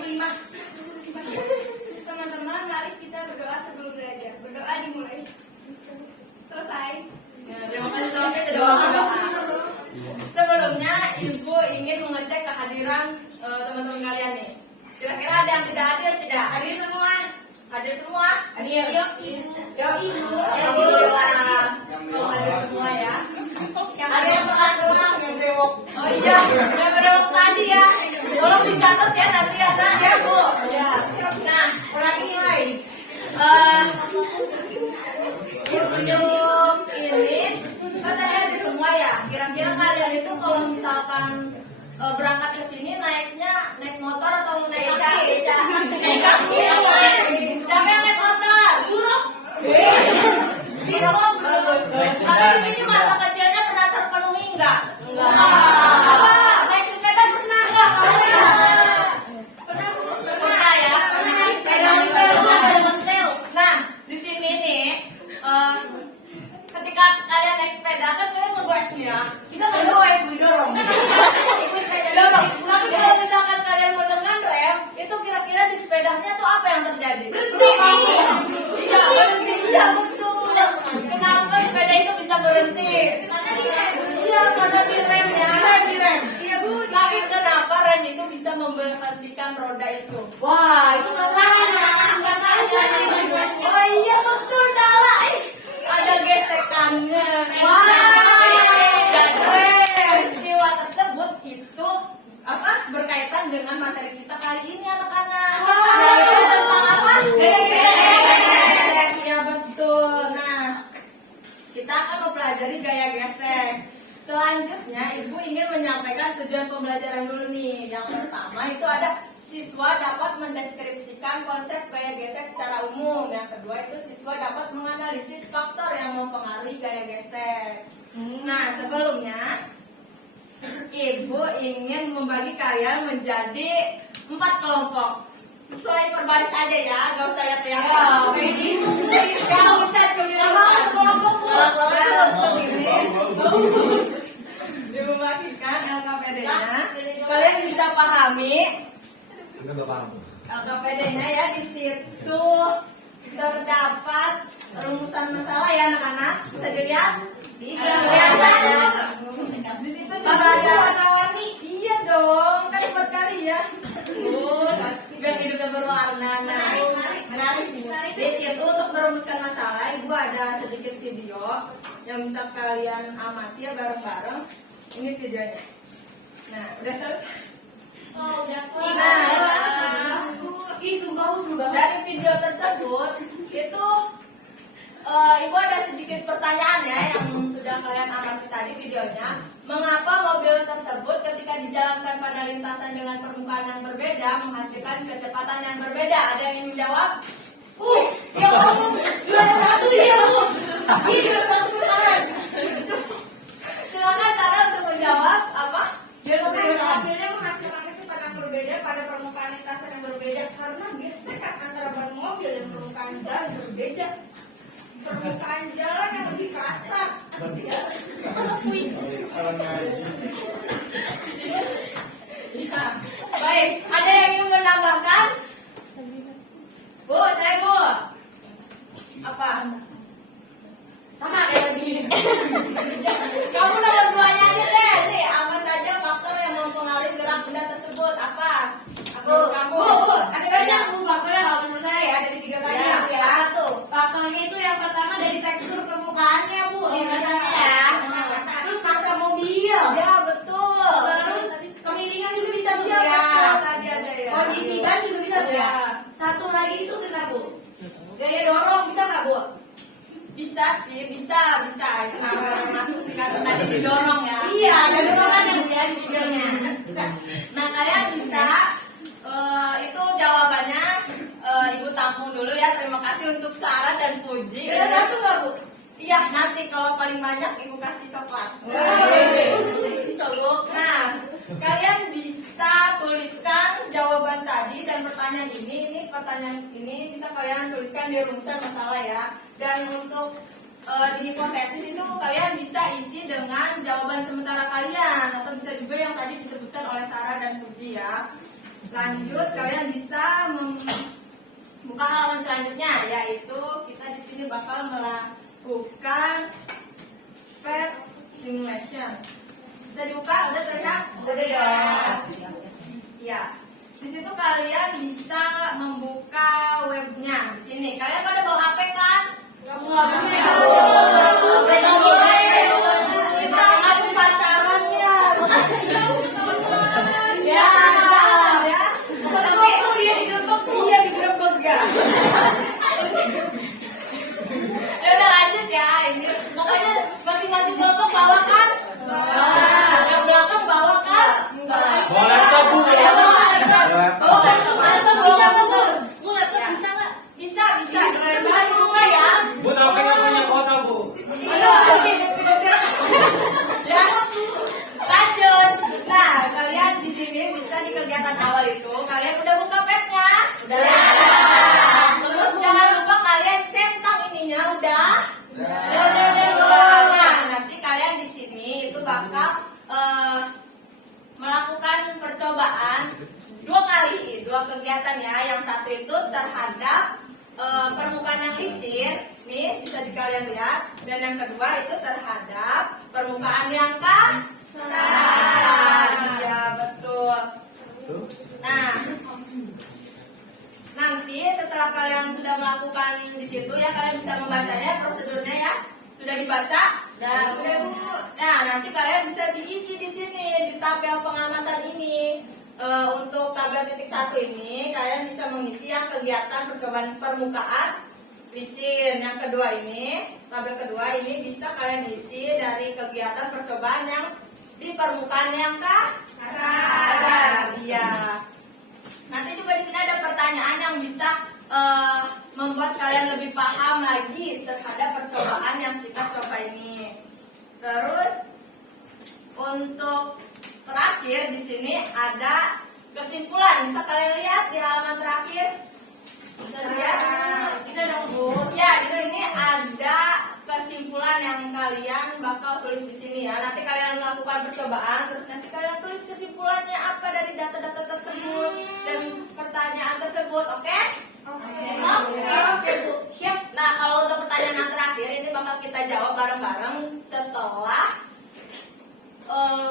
muslimah. Teman-teman, mari kita berdoa sebelum belajar. Berdoa dimulai. Selesai. Ya, terima kasih sampai berdoa. Sebelumnya, Ibu ingin mengecek kehadiran teman-teman kalian nih. Kira-kira ada yang tidak hadir tidak? Hadir semua. Hadir semua? Hadir. Yuk, Ibu. Yuk, Ibu. Alhamdulillah. Oh, hadir semua ya. Yang ada yang pelan doang, yang brewok. Oh iya, yang berewok tadi ya. Tolong dicatat ya nanti ya, Nak. Ya, Bu. Ya. Nah, Ulangi nilai. untuk ini kan tadi ada semua ya. Kira-kira kalian itu kalau misalkan berangkat ke sini naik motor atau naik kaki? Naik kaki. Siapa yang naik motor? Buruk. Buruk. Bagus. Tapi di sini masa kecilnya pernah terpenuhi enggak? Enggak. Apa? Naik sepeda pernah? Pernah ya. Sepeda mentel. Nah, di sini nih ketika kalian naik sepeda kan kalian ngegoes ya. Kita berdoa, Ibu dorong. Dorong. Tapi kalau misalkan kalian mendengar rem, itu kira-kira di sepedanya tuh apa yang terjadi? Berhenti. Iya, berhenti. Iya, betul. Kenapa sepeda itu bisa berhenti? Karena di rem. Iya, karena di rem ya. Di rem. Iya, Bu. Tapi kenapa rem itu bisa memberhentikan roda itu? Wah, itu nggak tahu. Oh iya, betul, Dala. Ada gesekannya. Jadi peristiwa tersebut itu berkaitan dengan materi kita kali ini, anak-anak. Yaitu tentang apa? Gesek. Ya betul. Nah, kita akan mempelajari gaya gesek. Selanjutnya, Ibu ingin menyampaikan tujuan pembelajaran dulu nih. Yang pertama itu ada siswa dapat mendeskripsikan konsep gaya gesek secara umum. Yang kedua itu siswa dapat menganalisis faktor yang mempengaruhi gaya gesek. Nah, sebelumnya Ibu ingin membagi kalian menjadi 4 kelompok. Sesuai per baris aja ya, gak usah lihat-lihat. Gak usah cuma kelompok segini. Dibagikan LKPD-nya. Kalian bisa pahami LKPD-nya ya. Di situ terdapat rumusan masalah ya, anak-anak. Bisa dilihat? Bisa. Di situ juga ada warna-warni. Iya dong, kan buat kalian. Biar hidupnya berwarna. Nah, di situ untuk merumuskan masalah, Ibu ada sedikit video yang bisa kalian amati ya bareng-bareng. Ini videonya. Nah, udah selesai. Oh, udah Nah, dari video tersebut itu Ibu ada sedikit pertanyaan ya yang sudah kalian amati tadi videonya. Mengapa mobil tersebut ketika dijalankan pada lintasan dengan permukaan yang berbeda menghasilkan kecepatan yang berbeda? Ada yang ingin menjawab? Ya Allah, juara satu dia, Bu. Dia juara satu perkara. Silakan Sarah untuk menjawab apa? Mobilnya menghasilkan kecepatan berbeda pada permukaan lintasan yang berbeda karena gesekan antara ban mobil dan permukaan jalan berbeda. Permukaan jalan yang lebih kasar. Ya. Baik, ada yang ingin menambahkan? Bu, saya Bu. Apa? Sama kayak tadi. Kamu nomor 2-nya aja deh. Nih, apa saja faktor yang mempengaruhi gerak benda tersebut? Apa? Kamu. Bu, ada banyak Bu faktornya kalau menurut saya ya dari 3 tadi Ya, Bu ya. apa tuh? Faktornya itu yang pertama dari tekstur permukaannya Bu, lintasannya ya. Terus massa mobil. Ya, betul. Terus kemiringan juga bisa Bu Ya, ya. betul. Tadi ada ya. Posisi ban juga bisa Bu ya. Ya. Satu lagi itu kita Bu. Gaya dorong bisa nggak Bu? Bisa sih, bisa. Kenapa masuk sih kan tadi didorong ya? Iya, ada dorongan ya Bu ya di videonya. Nah, kalian bisa itu jawabannya Ibu tampung dulu ya. Terima kasih untuk Sarah dan Puji. Ada satu nggak Bu? Iya, nanti kalau paling banyak Ibu kasih coklat. Nah, kalian bisa tuliskan jawaban tadi dan pertanyaan ini. Pertanyaan ini bisa kalian tuliskan di rumusan masalah ya. Dan untuk di hipotesis itu kalian bisa isi dengan jawaban sementara kalian atau bisa juga yang tadi disebutkan oleh Sarah dan Puji ya. Lanjut, kalian bisa membuka halaman selanjutnya, yaitu kita di sini bakal melakukan pet simulation. Bisa dibuka? Udah terlihat? Udah dong. Ya. Di situ kalian bisa membuka webnya. Di sini kalian pada bawa HP kan? Kita ngaku pacaran ya. Ya, jangan ya. Iya digerebek ya. Ya udah lanjut ya. Ini pokoknya masing-masing kelompok bawa kan? Yang belakang bawa kan? Bawa laptop, Bu. Ya, bawa laptop. Bawa laptop bisa nggak, Bu? Bu, laptop bisa nggak? Bisa. Bisa dibuka ya. Bu, tapi nggak punya kuota, Bu. Ya, lanjut. Nah, kalian di sini bisa di kegiatan awal itu kalian udah buka pet-nya? Udah. Terus jangan lupa kalian centang ininya udah. Nah, nanti kalian di sini itu bakal melakukan percobaan 2 kali, 2 kegiatan ya. Yang satu itu terhadap permukaan yang licin, nih bisa kalian lihat, dan yang kedua itu terhadap permukaan yang kasar. Iya betul. Nah, nanti setelah kalian sudah melakukan di situ ya, kalian bisa membacanya prosedurnya ya. Sudah dibaca? Dan nah, nanti kalian bisa diisi di sini di tabel pengamatan ini. Untuk tabel titik 1 ini kalian bisa mengisi yang kegiatan percobaan permukaan licin. Yang kedua ini, tabel kedua ini bisa kalian isi dari kegiatan percobaan yang di permukaan yang kasar. Iya. Nanti juga di sini ada pertanyaan yang bisa membuat kalian lebih paham lagi terhadap percobaan yang kita coba ini. Terus untuk terakhir di sini ada kesimpulan. Bisa kalian lihat di halaman terakhir. Bisa lihat? Bisa dong, Bu. Ya, di sini ada kesimpulan yang kalian bakal tulis di sini ya. Nanti kalian melakukan percobaan, terus nanti kalian tulis kesimpulannya apa dari data-data tersebut dan pertanyaan tersebut, oke? Oke, Bu. Siap. Nah, kalau untuk pertanyaan yang terakhir ini bakal kita jawab bareng-bareng setelah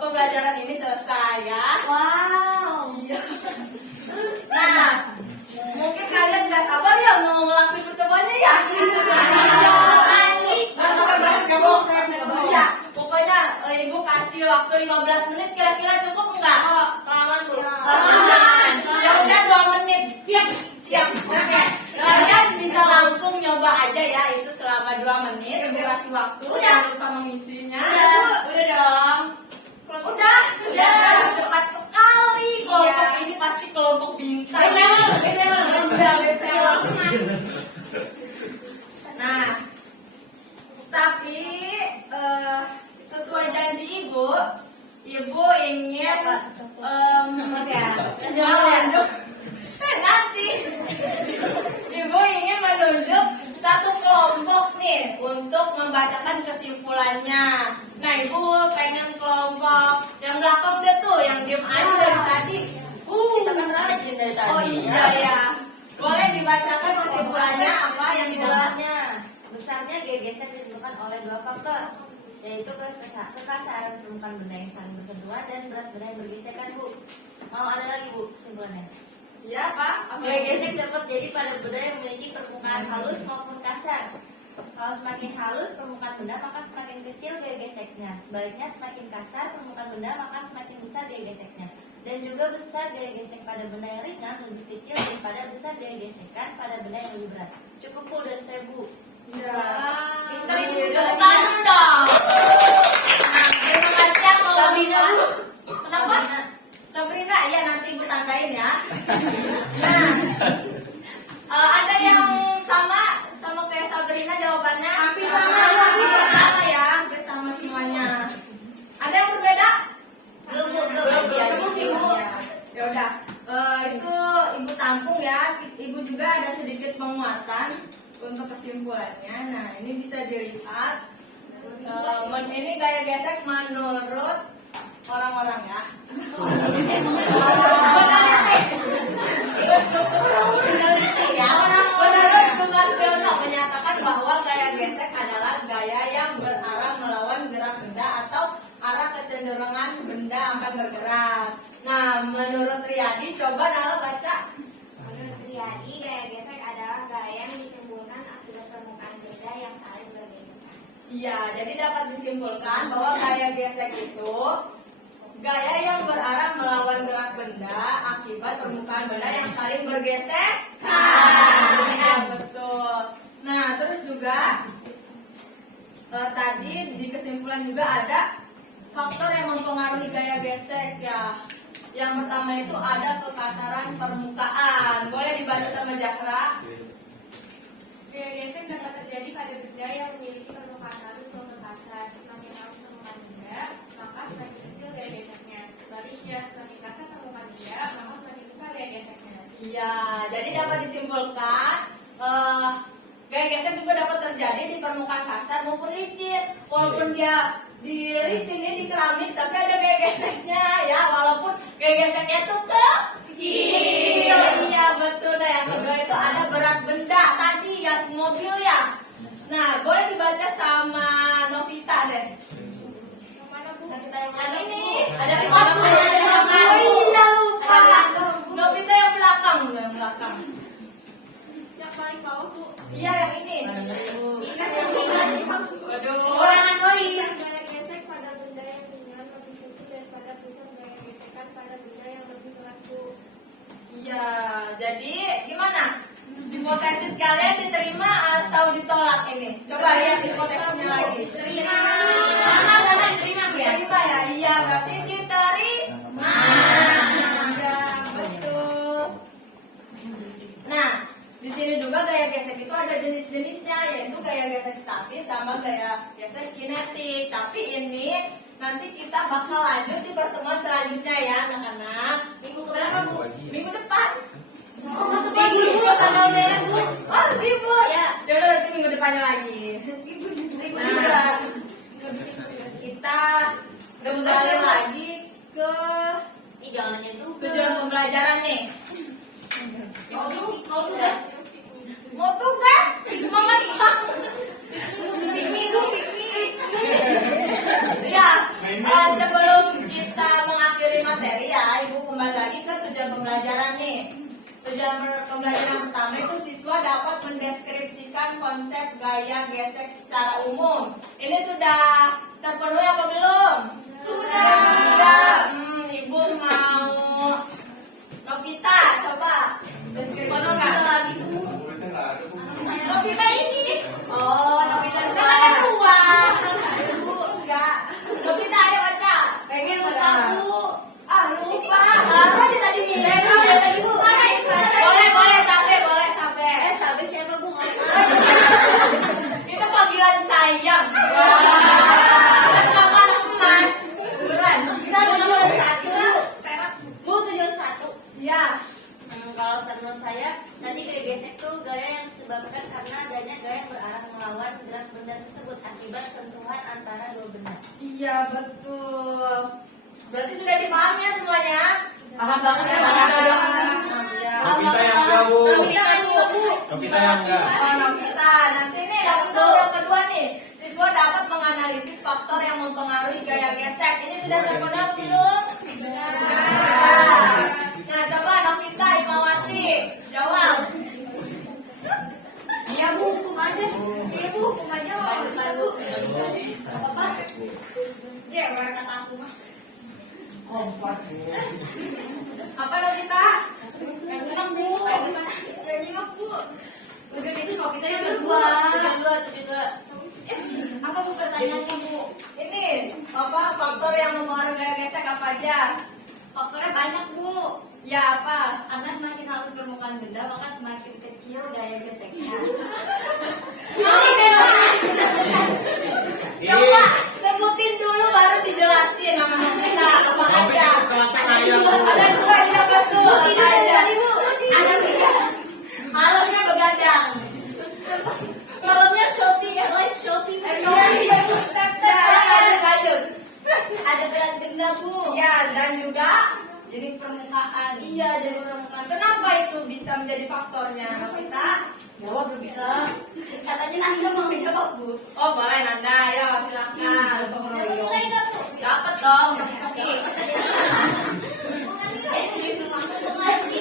pembelajaran ini selesai ya. Wow. Nah, mungkin kalian nggak sabar ya mau ngelakuin percobaannya ya. Ya, pokoknya ibu kasih waktu 15 menit, kira-kira cukup nggak? Pengalaman tuh. Ya udah 2 menit. Siap. Oke. Kalian bisa langsung nyoba aja ya, itu selama 2 menit. Ibu kasih waktu. Jangan lupa mengisinya. Udah dong. Udah. Cepat sekali. Kelompok ini pasti kelompok bintang. Nah, tapi sesuai janji ibu ingin nanti ibu ingin menunjuk satu kelompok nih untuk membacakan kesimpulannya. Nah, ibu pengen kelompok yang belakang deh tuh, yang diem aja dari tadi. Kita kan rajin dari tadi. Oh iya ya. Boleh dibacakan kesimpulannya apa yang di dalamnya? Besarnya gesekan disebabkan oleh 2 faktor, yaitu kekasaran permukaan benda yang saling bersentuhan dan berat benda yang bergesekan, Bu. Mau ada lagi, Bu, kesimpulannya? Iya, Pak. Gesek dapat jadi pada benda yang memiliki permukaan halus maupun kasar. Kalau semakin halus permukaan benda, maka semakin kecil gaya geseknya. Sebaliknya, semakin kasar permukaan benda, maka semakin besar gaya geseknya. Dan juga besar gaya gesek pada benda yang ringan lebih kecil daripada besar gaya gesekan pada benda yang lebih berat. Cukup, Bu, dari saya, Bu. Ya. Pintar ibu. Tepuk tangan dulu dong. Nah, terima kasih ya kalau Sabrina, Bina. Bu. Kenapa? Sabrina, iya nanti ibu tandain ya. Nah, ada yang sama kayak Sabrina jawabannya? Hampir sama. Sama ya, hampir sama semuanya. Ada yang berbeda? Belum, Bu, belum. Iya, Belum sih, Bu. Ya udah, itu ibu tampung ya. Ibu juga ada sedikit penguatan untuk kesimpulannya. Nah, ini bisa dilihat. Ini gaya gesek menurut orang-orang ya. Meneliti ya. Menurut Sumartono menyatakan bahwa gaya gesek adalah gaya yang berarah melawan gerak benda atau arah kecenderungan benda akan bergerak. Nah, menurut Riyadi, coba Nala baca. Menurut Riyadi, gaya gesek adalah gaya yang ditimbulkan akibat permukaan benda yang saling bergesekan. Iya, jadi dapat disimpulkan bahwa gaya gesek itu gaya yang berarah melawan gerak benda akibat permukaan benda yang saling bergesek. Iya, betul. Nah, terus juga tadi di kesimpulan juga ada faktor yang mempengaruhi gaya gesek ya. Yang pertama itu ada kekasaran permukaan. Boleh dibantu sama Zahra? Gaya gesek dapat terjadi pada benda yang memiliki permukaan halus maupun kasar. Semakin halus permukaan benda, maka semakin kecil gaya geseknya. Sebaliknya, semakin kasar permukaan benda, maka semakin besar gaya geseknya. Iya, jadi dapat disimpulkan gaya gesek juga dapat terjadi di permukaan kasar maupun licin. Walaupun dia di licin ini di keramik, tapi ada gaya geseknya ya. Walaupun gaya geseknya itu kecil. Iya betul. Nah yang kedua itu ada berat benda tadi yang mobil ya. Nah boleh dibaca sama Novita deh. Yang mana, Bu? Yang ini Ada yang 50, ada 50. Oh iya lupa. Novita yang belakang, yang belakang. Yang paling bawah, Bu. Iya yang ini. Waduh. Orangan koi. Gaya gesek pada benda yang ringan lebih kecil daripada pusat gaya gesekan pada benda yang lebih berat, Bu. Iya, jadi gimana? Hipotesis kalian diterima atau ditolak ini? Coba lihat hipotesisnya lagi. Terima. Diterima ya? Iya, berarti diterima. Iya, betul. Nah, di sini juga gaya gesek itu ada jenis-jenisnya, yaitu gaya gesek statis sama gaya gesek kinetik. Tapi ini nanti kita bakal lanjut di pertemuan selanjutnya ya, anak-anak. Minggu keberapa, Bu? Minggu depan. Oh, masuk Minggu lagi. dulu tanggal merah Bu. Oh, libur. Ya. Yaudah nanti minggu depannya lagi. Minggu Nah, juga. kita kembali lagi ke Ih, jangan nanya itu. tujuan pembelajaran nih. Mau tugas. Mau tugas? Semangat Piknik, Bu, piknik. Ya, sebelum kita mengakhiri materi ya, Ibu kembali lagi ke tujuan pembelajaran nih. Tujuan pembelajaran pertama itu siswa dapat mendeskripsikan konsep gaya gesek secara umum. Ini sudah terpenuhi apa belum? Sudah. Ibu mau Novita, coba deskripsikan. lagi, Bu. Novita ini. Oh, Novita Kita udah. kan dua. Ada, Bu. Enggak. Novita ayo baca. Pengen lupa, Bu. Lupa. Tadi tadi nih. Tadi Bu. Boleh sampai. Sampai siapa Bu? Itu panggilan sayang. Kapan emas? Beneran. Kita ada nomor 1. Perak. Bu, tujuan 1. Iya. Kalau menurut saya, nanti gaya gesek tuh gaya yang disebabkan karena adanya gaya yang berarah melawan gerak benda tersebut akibat sentuhan antara dua benda. Iya betul. Berarti sudah dipahami ya semuanya? Paham banget ya, Pak. Iya. Novita yang enggak, Bu. Novita kan juga Bu. Novita yang enggak. Oh, Novita. Nanti nih dapat tahu yang kedua nih. Siswa dapat menganalisis faktor yang mempengaruhi gaya gesek. Ini sudah terpenuhi belum? Nah, coba Novita, Imawati, jawab. Ya, Bu, hukum aja. Iya, Bu, hukum aja. Bisa, Bu. Apa? Ya, baru kata aku mah. Apa Novita? Yang enam, Bu. Yang lima, Bu. Tujuan itu Novita yang kedua. Tujuan dua. Apa, Bu, pertanyaannya, Bu? Ini apa faktor yang mempengaruhi gaya gesek apa aja? Faktornya banyak, Bu. Ya apa? Karena semakin halus permukaan benda, maka semakin kecil gaya geseknya. Coba sebutin dulu baru dijelasin sama Novita apa aja. Novita itu kelas saya, Bu. Ada dua ya betul. Apa aja? Ada tiga. Halusnya begadang. Malamnya shopping, ya guys, shopping. Lanjut. Ada berat benda Bu. jadi faktornya? Kita Jawab belum bisa. Katanya Nanda mau jawab, Bu. oh boleh Nanda, ya silakan. Dapat dong, sakit.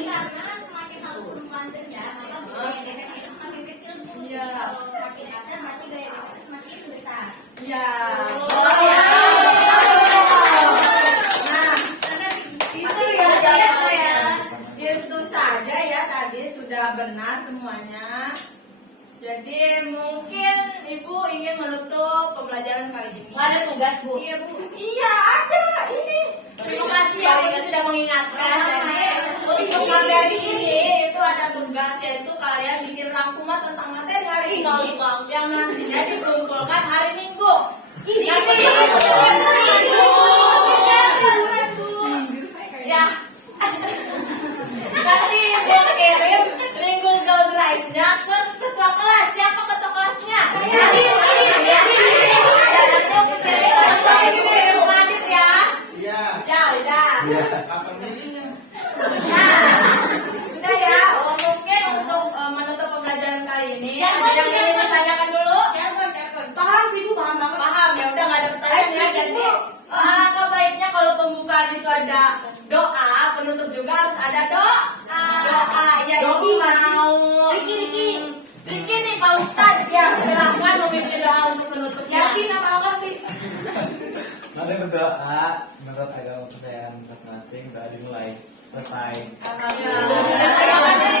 Karena semakin halus permukaannya, maka gaya geseknya itu semakin kecil, Bu. Iya. Kalau semakin kasar, berarti gaya geseknya semakin besar. Ya. Oh, ya. Nah, itu ya jawabannya. Itu saja ya tadi sudah benar semuanya. Jadi mungkin Ibu ingin menutup pembelajaran kali ini. Ada tugas, Bu. Iya, Bu. Iya ada ini. Terima kasih ya Ibu sudah mengingatkan. Jadi untuk materi ini itu ada tugas yaitu kalian bikin rangkuman tentang materi hari ini yang nantinya dikumpulkan hari Minggu. Nanti ya. Nanti Ibu kirim link Google Drive-nya ke ketua kelas. Siapa ketua kelasnya? Nanti kirim Adit ya. Iya. Ya udah. Iya. Pasang dirinya. Nah, sudah ya. Mungkin untuk menutup pembelajaran kali ini ada yang ingin ditanyakan dulu? Jargon. Paham sih, Bu, paham banget. Paham ya udah nggak ada pertanyaan ya. Jadi alangkah baiknya kalau pembukaan itu ada doa, penutup juga harus ada doa. Ya Ibu mau. Riki nih Pak Ustadz ya silakan memimpin doa untuk penutupnya. Yasin apa Allah nih? Mari berdoa menurut agama kepercayaan masing-masing. Doa dimulai. Selesai. Alhamdulillah. Terima kasih